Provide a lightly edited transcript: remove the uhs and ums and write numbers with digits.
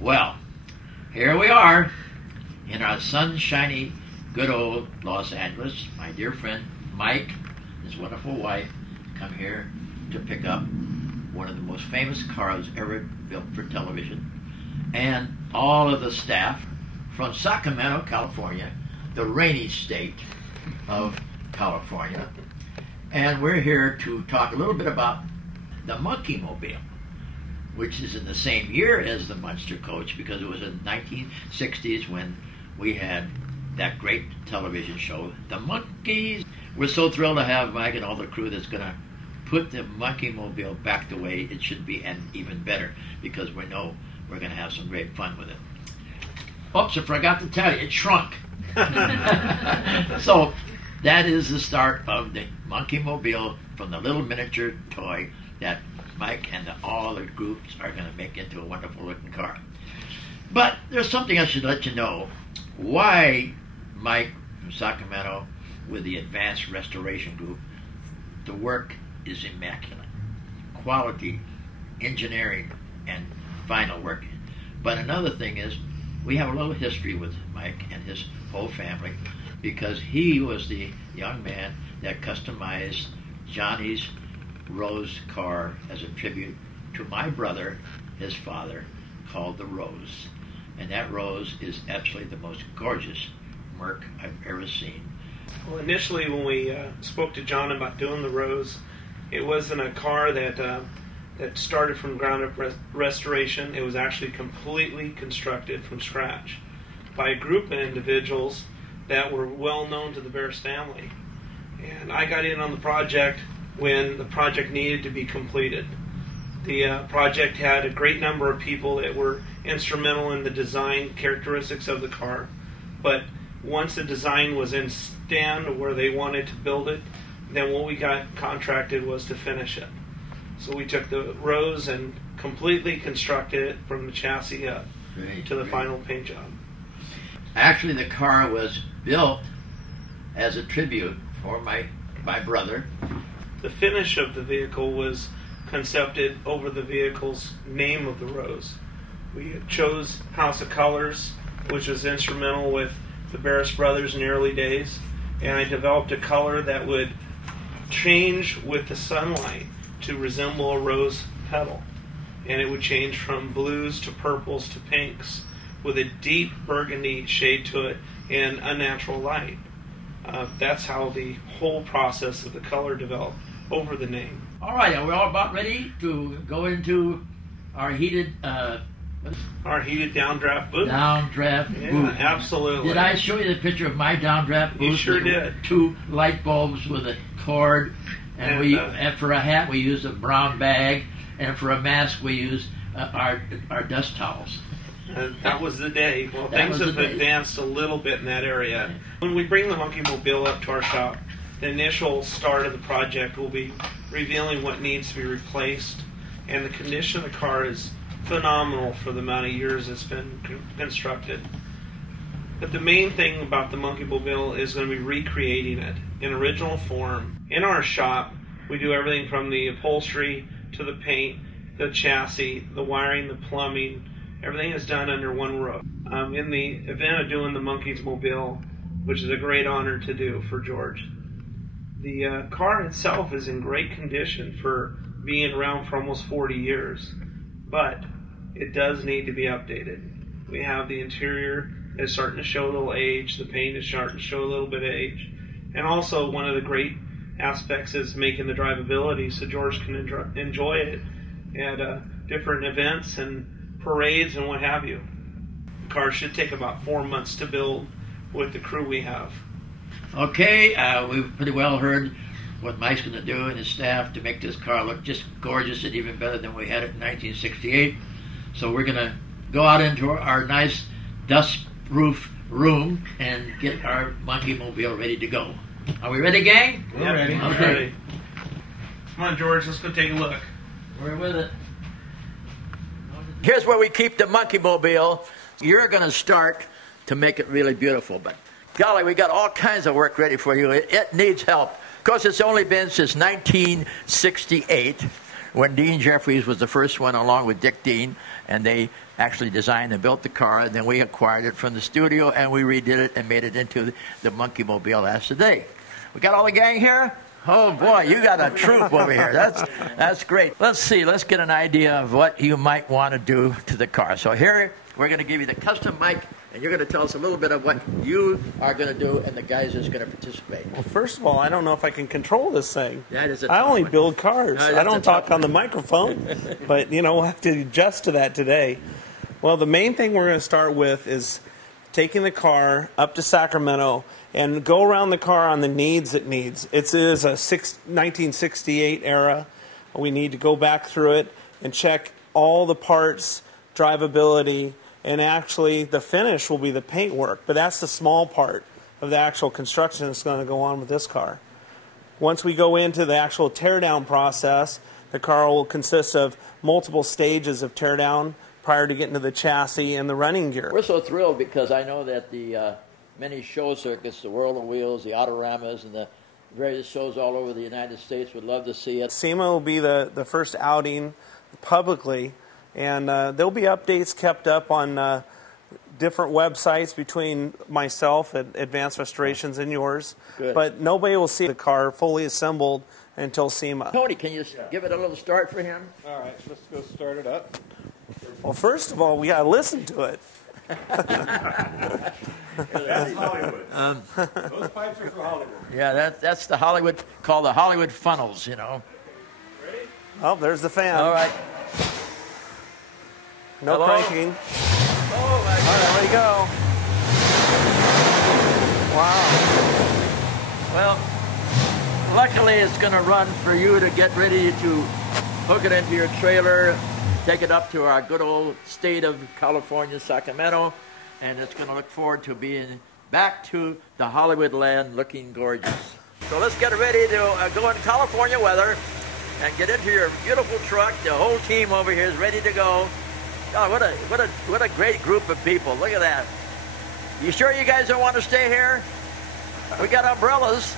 Well, here we are in our sunshiny, good old Los Angeles. My dear friend Mike and his wonderful wife come here to pick up one of the most famous cars ever built for television, and all of the staff from Sacramento, California, the rainy state of California. And we're here to talk a little bit about the Monkeemobile, which is in the same year as the Munster Coach, because it was in the 1960s when we had that great television show, The Monkees. We're so thrilled to have Mike and all the crew that's going to put the Monkeemobile back the way it should be, and even better, because we know we're going to have some great fun with it. Oops, I forgot to tell you, it shrunk. So that is the start of the Monkeemobile, from the little miniature toy that Mike and all the groups are going to make into a wonderful looking car. But there's something I should let you know. Why Mike from Sacramento with the Advanced Restoration Group, the work is immaculate. Quality, engineering, and final work. But another thing is, we have a little history with Mike and his whole family, because he was the young man that customized Johnny's Rose car as a tribute to my brother, his father, called the Rose. And that Rose is absolutely the most gorgeous Merc I've ever seen. Well, initially when we spoke to John about doing the Rose, it wasn't a car that started from ground up restoration. It was actually completely constructed from scratch by a group of individuals that were well known to the Barris family. And I got in on the project when the project needed to be completed. The project had a great number of people that were instrumental in the design characteristics of the car, but once the design was in stand where they wanted to build it, then what we got contracted was to finish it. So we took the Rose and completely constructed it from the chassis up to the final paint job. Actually, the car was built as a tribute for my brother. The finish of the vehicle was concepted over the vehicle's name of the Rose. We chose House of Colors, which was instrumental with the Barris brothers in the early days, and I developed a color that would change with the sunlight to resemble a rose petal, and it would change from blues to purples to pinks with a deep burgundy shade to it in unnatural light. That's how the whole process of the color developed over the name. All right, are we all about ready to go into our heated downdraft booth? Downdraft Yeah, booth. absolutely. Did I show you the picture of my downdraft booth? You sure did. 2 light bulbs with a cord, and for a hat we used a brown bag, and for a mask we used our dust towels. That was the day. Well, things have advanced a little bit in that area. When we bring the Monkeemobile up to our shop, the initial start of the project will be revealing what needs to be replaced, and the condition of the car is phenomenal for the amount of years it's been constructed. But the main thing about the Monkeemobile is going to be recreating it in original form. In our shop, we do everything from the upholstery to the paint, the chassis, the wiring, the plumbing. Everything is done under one roof. In the event of doing the Monkeemobile, which is a great honor to do for George, the car itself is in great condition for being around for almost 40 years, but it does need to be updated. We have the interior is starting to show a little age, the paint is starting to show a little bit of age, and also one of the great aspects is making the drivability so George can enjoy it at different events and parades and what have you. The car should take about 4 months to build with the crew we have. Okay, we've pretty well heard what Mike's going to do and his staff to make this car look just gorgeous and even better than we had it in 1968. So we're going to go out into our nice dust-proof room and get our Monkeemobile ready to go. Are we ready, gang? We're ready. Okay. Ready. Come on, George, let's go take a look. We're with it. Here's where we keep the Monkeemobile. You're going to start to make it really beautiful, but golly, we got all kinds of work ready for you. It needs help. Of course, it's only been since 1968 when Dean Jeffries was the first one, along with Dick Dean, and they actually designed and built the car, and then we acquired it from the studio, and we redid it and made it into the Monkeemobile as today. We got all the gang here? Oh boy, you got a troop over here. That's great. Let's see. Let's get an idea of what you might want to do to the car. So here we're going to give you the custom mic, and you're going to tell us a little bit of what you are going to do, and the guys that's going to participate. Well, first of all, I don't know if I can control this thing. That is I only build cars. I don't talk on the microphone, but we'll have to adjust to that today. Well, the main thing we're going to start with is taking the car up to Sacramento and go around the car on the needs it needs. It is a 1968 era. We need to go back through it and check all the parts, drivability, and actually the finish will be the paint work. But that's the small part of the actual construction that's going to go on with this car. Once we go into the actual teardown process, the car will consist of multiple stages of teardown prior to getting to the chassis and the running gear. We're so thrilled because I know that the many show circuits, the World of Wheels, the Autoramas, and the various shows all over the United States would love to see it. SEMA will be the first outing publicly, and there'll be updates kept up on different websites between myself at Advanced Restorations and yours. Good. But nobody will see the car fully assembled until SEMA. Tony, can you give it a little start for him? All right, let's go start it up. Well, first of all, we got to listen to it. That's Hollywood. Those pipes are for Hollywood. Yeah, that's the Hollywood, called the Hollywood funnels, Ready? Oh, there's the fan. All right. No Hello? cranking. Oh, my All right, there you go. Wow. Well, luckily it's going to run for you to get ready to hook it into your trailer, take it up to our good old state of California, Sacramento, and it's going to look forward to being back to the Hollywood land looking gorgeous. So let's get ready to go in California weather and get into your beautiful truck. The whole team over here is ready to go. God, what a great group of people. Look at that. You sure you guys don't want to stay here? We got umbrellas.